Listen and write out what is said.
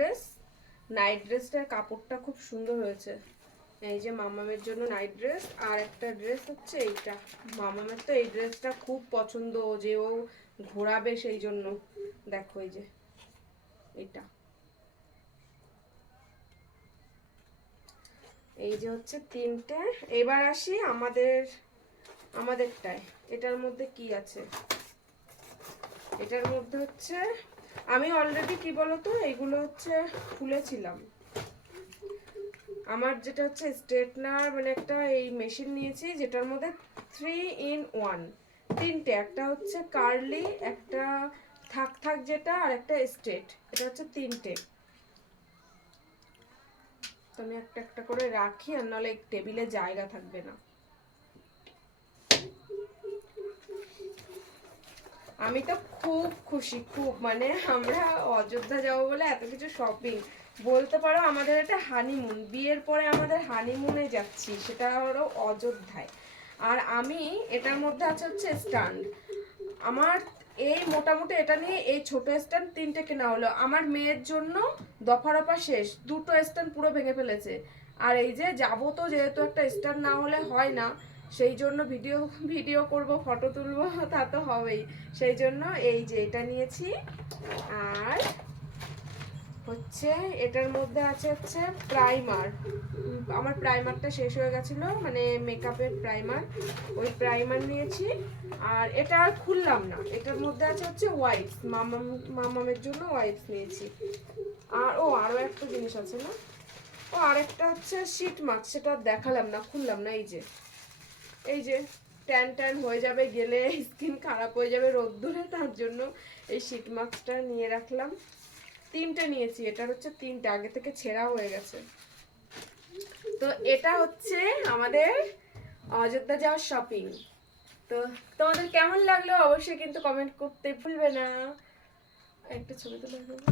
Dress, night ড্রেসটার কাপড়টা খুব সুন্দর হয়েছে। এই যে মামামের জন্য নাইট ড্রেস, আর একটা ড্রেস হচ্ছে এইটা। মামামের তো এই ড্রেসটা খুব পছন্দ, যে ও ঘোরাবে সেই জন্য। দেখো এই যে এটা, এই যে হচ্ছে তিনটে। এবার আসি আমাদেরটায়। এটার মধ্যে কি আছে? এটার মধ্যে হচ্ছে, আমি অলরেডি কি বলতো এগুলো হচ্ছে খুলেছিলাম। আমার যেটা হচ্ছে স্ট্রেটনার, মানে একটা এই মেশিন নিয়েছি যেটার মধ্যে 3 in 1, তিনটে। একটা হচ্ছে কার্লি, একটা থাক থাক যেটা, আর একটা স্ট্রেট। এটা হচ্ছে তিনটে। তো আমি একটা একটা করে রাখি, আর নাহলে টেবিলে জায়গা থাকবে না। আমি তো খুব খুশি, খুব, মানে আমরা অযোধ্যা যাবো বলে এত কিছু শপিং, বলতে পারো আমাদের একটা হানিমুন, বিয়ের পরে আমাদের হানিমুনে যাচ্ছি, সেটা হলো অযোধ্যায়। আর আমি এটার মধ্যে আছে হচ্ছে স্ট্যান্ড। আমার এই মোটামুটি এটা নিয়ে এই ছোট স্ট্যান্ড তিনটে কেনা হলো। আমার মেয়ের জন্য দফা রফা শেষ, দুটো স্ট্যান্ড পুরো ভেঙে ফেলেছে। আর এই যে যাবো তো, যেহেতু একটা স্ট্যান্ড না হলে হয় না, সেই জন্য ভিডিও ভিডিও করব, ফটো তুলবো, তা তো হবেই। সেই জন্য এই যে এটা নিয়েছি। আর হচ্ছে এটার মধ্যে আছে হচ্ছে প্রাইমার। আমার প্রাইমারটা শেষ হয়ে গেছিলো, মানে মেকআপের প্রাইমার, ওই প্রাইমার নিয়েছি। আর এটা আর খুললাম না। এটার মধ্যে আছে হচ্ছে ওয়াইপস, মামামের জন্য ওয়াইপস নিয়েছি। আর আরও একটা জিনিস আছে না, আরেকটা হচ্ছে শীট মাস্ক, সেটা দেখালাম না, খুললাম না। এই যে ট্যান ট্যান হয়ে যাবে গেলে, স্কিন খারাপ হয়ে যাবে রোদ্দুরে, তার জন্য এই শীট মাস্কটা নিয়ে রাখলাম। তিনটে নিয়েছি, এটার হচ্ছে তিনটে, আগে থেকে ছেঁড়া হয়ে গেছে। তো এটা হচ্ছে আমাদের অযোধ্যা যাওয়ার শপিং। তো তোমাদের কেমন লাগলো অবশ্যই কিন্তু কমেন্ট করতে ভুলবে না। একটা ছবি তুলে দেবো।